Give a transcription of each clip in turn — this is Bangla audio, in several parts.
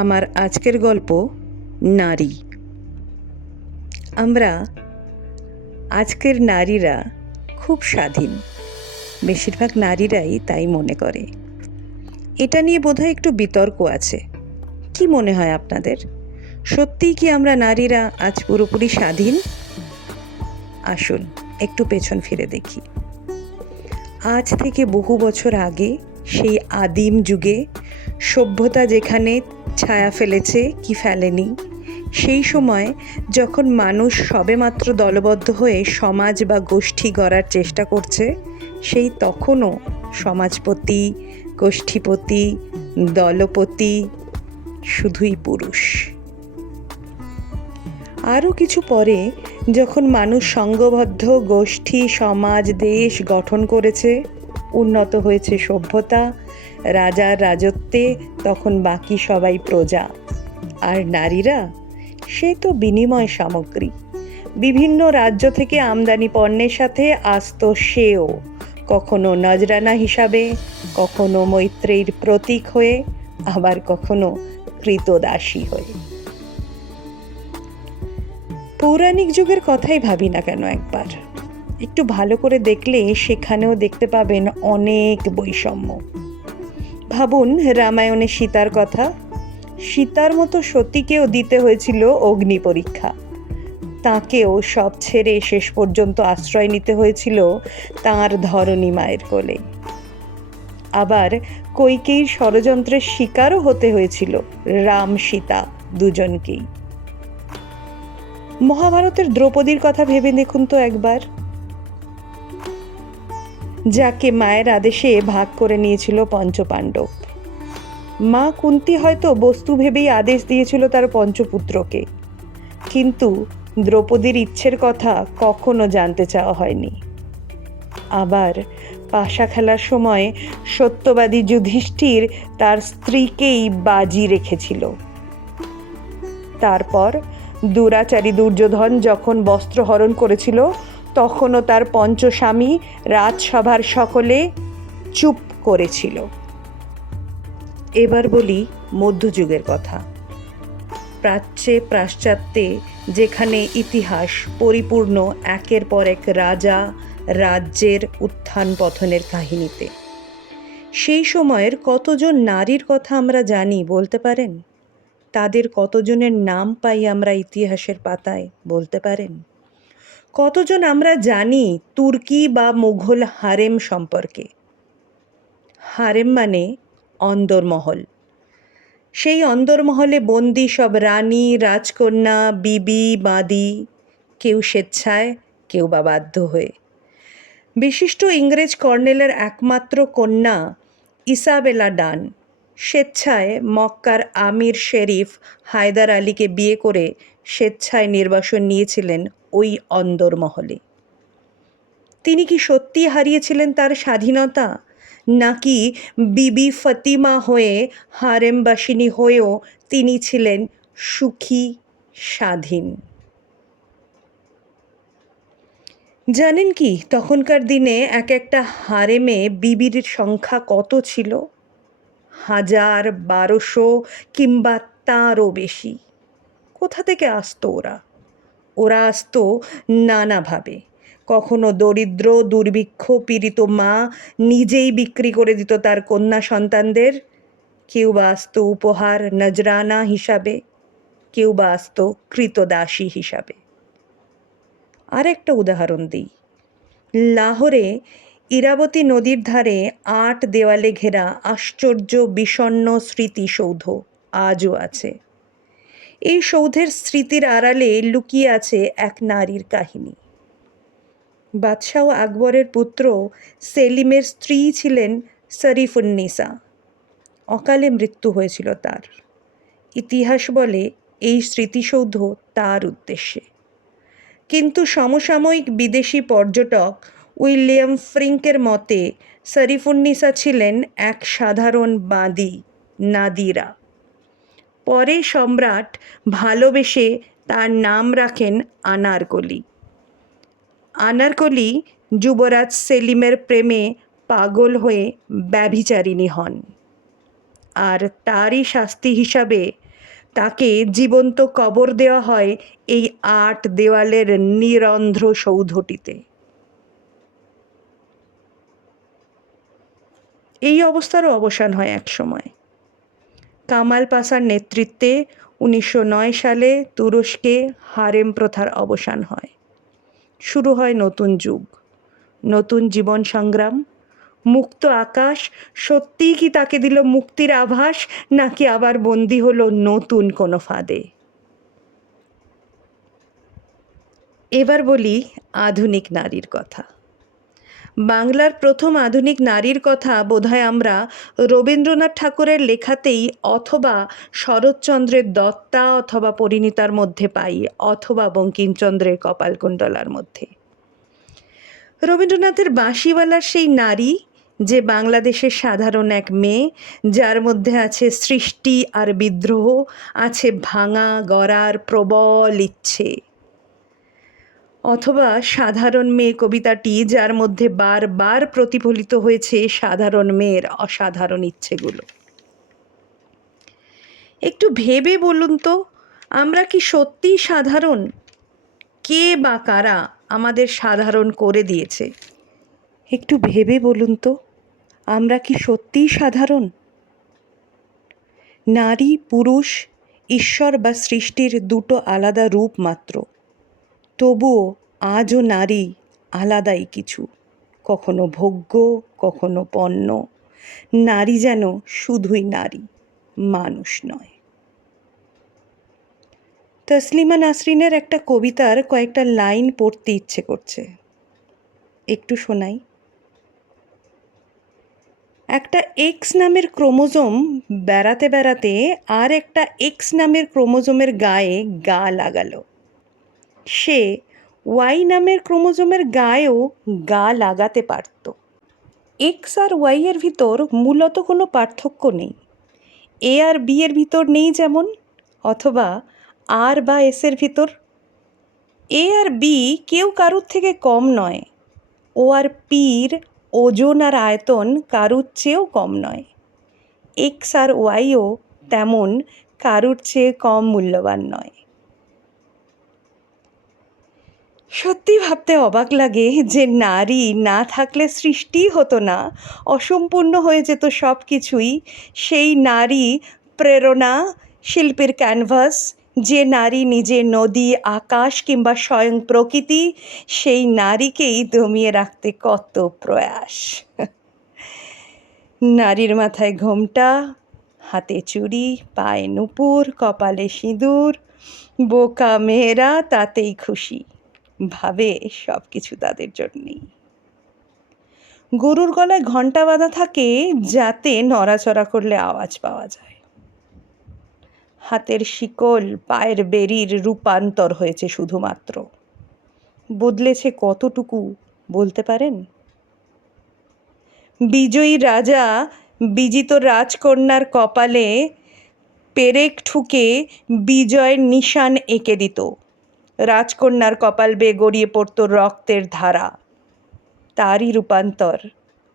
আমার আজকের গল্প নারী। আমরা আজকের নারীরা খুব স্বাধীন, বেশিরভাগ নারীরাই তাই মনে করে। এটা নিয়ে বোধহয় একটু বিতর্ক আছে। কি মনে হয় আপনাদের? সত্যিই কি আমরা নারীরা আজ পুরোপুরি স্বাধীন? আসুন একটু পেছন ফিরে দেখি। আজ থেকে বহু বছর আগে, সেই আদিম যুগে, সভ্যতা যেখানে ছায়া ফেলেছে কি ফেলেনি, সেই সময় যখন মানুষ সবেমাত্র দলবদ্ধ হয়ে সমাজ বা গোষ্ঠী গড়ার চেষ্টা করছে, সেই তখনও সমাজপতি, গোষ্ঠীপতি, দলপতি শুধুই পুরুষ। আরও কিছু পরে যখন মানুষ সংঘবদ্ধ গোষ্ঠী, সমাজ, দেশ গঠন করেছে, উন্নত হয়েছে সভ্যতা, রাজার রাজত্বে, তখন বাকি সবাই প্রজা। আর নারীরা, সে তো বিনিময় সামগ্রী। বিভিন্ন রাজ্য থেকে আমদানি পণ্যের সাথে আসত সেও, কখনো নজরানা হিসাবে, কখনো মৈত্রীর প্রতীক হয়ে, আবার কখনো কৃতদাসী হয়ে। পৌরাণিক যুগের কথাই ভাবি না কেন একবার, একটু ভালো করে দেখলে সেখানেও দেখতে পাবেন অনেক বৈষম্য। ভাবুন রামায়ণে সীতার কথা। সীতার মতো সতীকেও দিতে হয়েছিল অগ্নি পরীক্ষা। তাঁকেও সব ছেড়ে শেষ পর্যন্ত আশ্রয় নিতে হয়েছিল তাঁর ধরণী মায়ের কোলে। আবার কইকেয়ীর ষড়যন্ত্রের শিকারও হতে হয়েছিল রাম সীতা দুজনকেই। মহাভারতের দ্রৌপদীর কথা ভেবে দেখুন তো একবার, যাকে মায়ের আদেশে ভাগ করে নিয়েছিল পঞ্চপাণ্ডব। মা কুন্তী হয়তো বস্তু ভেবেই আদেশ দিয়েছিল তার পঞ্চপুত্রকে, কিন্তু দ্রৌপদীর ইচ্ছের কথা কখনো জানতে চাওয়া হয়নি। আবার পাশা খেলার সময় সত্যবাদী যুধিষ্ঠির তার স্ত্রীকেই বাজি রেখেছিল। তারপর দুরাচারী দুর্যোধন যখন বস্ত্র হরণ করেছিল, তখনও তার পঞ্চস্বামী রাজসভার সকলে চুপ করেছিল। এবার বলি মধ্যযুগের কথা। প্রাচ্যে পাশ্চাত্যে যেখানে ইতিহাস পরিপূর্ণ একের পর এক রাজা রাজ্যের উত্থান পতনের কাহিনীতে, সেই সময়ের কতজন নারীর কথা আমরা জানি বলতে পারেন? তাদের কতজনের নাম পাই আমরা ইতিহাসের পাতায় বলতে পারেন? কতজন আমরা জানি তুর্কি বা মুঘল হারেম সম্পর্কে? হারেম মানে অন্দরমহল। সেই অন্দরমহলে বন্দি সব রানী, রাজকন্যা, বিবি, বাঁদি, কেউ স্বেচ্ছায়, কেউ বা বাধ্য হয়ে। বিশিষ্ট ইংরেজ কর্নেলের একমাত্র কন্যা ইসাবেলা ডান স্বেচ্ছায় মক্কার আমির শেরিফ হায়দার আলীকে বিয়ে করে স্বেচ্ছায় নির্বাসন নিয়েছিলেন ওই অন্দরমহলে। তিনি কি সত্যি হারিয়েছিলেন তার স্বাধীনতা, নাকি বিবি ফতিমা হয়ে হারেমবাসিনী হয়েও তিনি ছিলেন সুখী, স্বাধীন? জানেন কি তখনকার দিনে এক একটা হারেমে বিবির সংখ্যা কত ছিল? 1000, 1200 কিংবা তারও বেশি। কোথা থেকে আসতো ওরা? ওরা আসতো নানাভাবে। কখনো দরিদ্র, দুর্ভিক্ষ পীড়িত মা নিজেই বিক্রি করে দিত তার কন্যা সন্তানদের। কেউ বা আসতো উপহার নজরানা হিসাবে, কেউ বা আসতো কৃতদাসী হিসাবে। আর একটা উদাহরণ দিই। লাহোরে ইরাবতী নদীর ধারে 8 দেওয়ালে ঘেরা আশ্চর্য বিষণ্ণ স্মৃতিসৌধ আজও আছে। এই সৌধের স্মৃতির আড়ালে লুকিয়ে আছে এক নারীর কাহিনী। বাদশাহ আকবরের পুত্র সেলিমের স্ত্রী ছিলেন শরীফুন্নিসা। অকালে মৃত্যু হয়েছিল তার। ইতিহাস বলে এই স্মৃতিসৌধ তার উদ্দেশ্যে। কিন্তু সমসাময়িক বিদেশি পর্যটক উইলিয়াম ফ্রিঙ্কের মতে শরীফুন্নিসা ছিলেন এক সাধারণ বাঁদি, নাদিরা। পরে সম্রাট ভালোবেসে তার নাম রাখেন আনারকলি। আনারকলি যুবরাজ সেলিমের প্রেমে পাগল হয়ে ব্যভিচারিণী হন, আর তারই শাস্তি হিসাবে তাকে জীবন্ত কবর দেওয়া হয় এই ৮ দেওয়ালের নিরন্ধ্র সৌধটিতে। এই অবস্থারও অবসান হয় একসময়। কামাল পাশার নেতৃত্বে ১৯০৯ সালে তুরস্কে হারেম প্রথার অবসান হয়। শুরু হয় নতুন যুগ, নতুন জীবন সংগ্রাম। মুক্ত আকাশ সত্যিই কি তাকে দিল মুক্তির আভাস, নাকি আবার বন্দী হলো নতুন কোনো ফাঁদে? এবার বলি আধুনিক নারীর কথা। বাংলার প্রথম আধুনিক নারীর কথা বোধহয় আমরা রবীন্দ্রনাথ ঠাকুরের লেখাতেই অথবা শরৎচন্দ্রের দত্তা অথবা পরিণীতার মধ্যে পাই, অথবা বঙ্কিমচন্দ্রের কপালকুণ্ডলার মধ্যে। রবীন্দ্রনাথের বাঁশিওয়ালার সেই নারী, যে বাংলাদেশের সাধারণ এক মেয়ে, যার মধ্যে আছে সৃষ্টি আর বিদ্রোহ, আছে ভাঙা গড়ার প্রবল ইচ্ছে। অথবা সাধারণ মেয়ে কবিতাটি, যার মধ্যে বারবার প্রতিফলিত হয়েছে সাধারণ মেয়ের অসাধারণ ইচ্ছেগুলো। একটু ভেবে বলুন তো, আমরা কি সত্যিই সাধারণ? কে বা কারা আমাদের সাধারণ করে দিয়েছে? একটু ভেবে বলুন তো, আমরা কি সত্যিই সাধারণ? নারী পুরুষ ঈশ্বর বা সৃষ্টির দুটো আলাদা রূপ মাত্র। তবুও আজও নারী আলাদাই কিছু, কখনো ভোগ্য, কখনো পণ্য। নারী যেন শুধুই নারী, মানুষ নয়। তসলিমা নাসরিনের একটা কবিতার কয়েকটা লাইন পড়তে ইচ্ছে করছে, একটু শোনাই। একটা এক্স নামের ক্রোমোজোম বেড়াতে বেড়াতে আর একটা এক্স নামের ক্রোমোজোমের গায়ে গা লাগালো। সে ওয়াই নামের ক্রোমোজোমের গায়েও গা লাগাতে পারত। এক্স আর ওয়াই এর ভিতর মূলত কোনো পার্থক্য নেই। এ আর বি এর ভিতর নেই যেমন, অথবা আর বা এসের ভিতর। এ আর বি কেউ কারুর থেকে কম নয়। ও আর পির ওজন আর আয়তন কারুর চেয়েও কম নয়। এক্স আর ওয়াইও তেমন কারুর চেয়ে কম মূল্যবান নয়। সত্যি ভাবতে অবাক লাগে যে নারী না থাকলে সৃষ্টিই হতো না, অসম্পূর্ণ হয়ে যেত সব কিছুই। সেই নারী প্রেরণা, শিল্পীর ক্যানভাস, যে নারী নিজে নদী, আকাশ কিংবা স্বয়ং প্রকৃতি, সেই নারীকেই দমিয়ে রাখতে কত প্রয়াস। নারীর মাথায় ঘোমটা, হাতে চুড়ি, পায়ে নূপুর, কপালে সিঁদুর, বোকা মেয়েরা তাতেই খুশি, ভাবে সব কিছু তাদের জন্যেই। গরুর গলায় ঘণ্টা বাঁধা থাকে যাতে নড়াচড়া করলে আওয়াজ পাওয়া যায়। হাতের শিকল পায়ের বেড়ির রূপান্তর হয়েছে শুধুমাত্র। বদলেছে কতটুকু বলতে পারেন? বিজয়ী রাজা বিজিত রাজকন্যার কপালে পেরেক ঠুকে বিজয়ের নিশান এঁকে দিত। রাজকন্যার কপাল বেয়ে গড়িয়ে পড়ত রক্তের ধারা। তারই রূপান্তর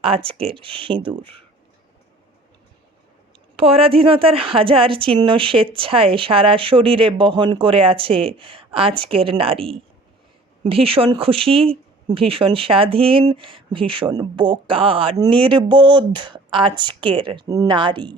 আজকের সিঁদুর। পরাধীনতার হাজার চিহ্ন স্বেচ্ছায় সারা শরীরে বহন করে আছে আজকের নারী। ভীষণ খুশি, ভীষণ স্বাধীন, ভীষণ বোকা, নির্বোধ আজকের নারী।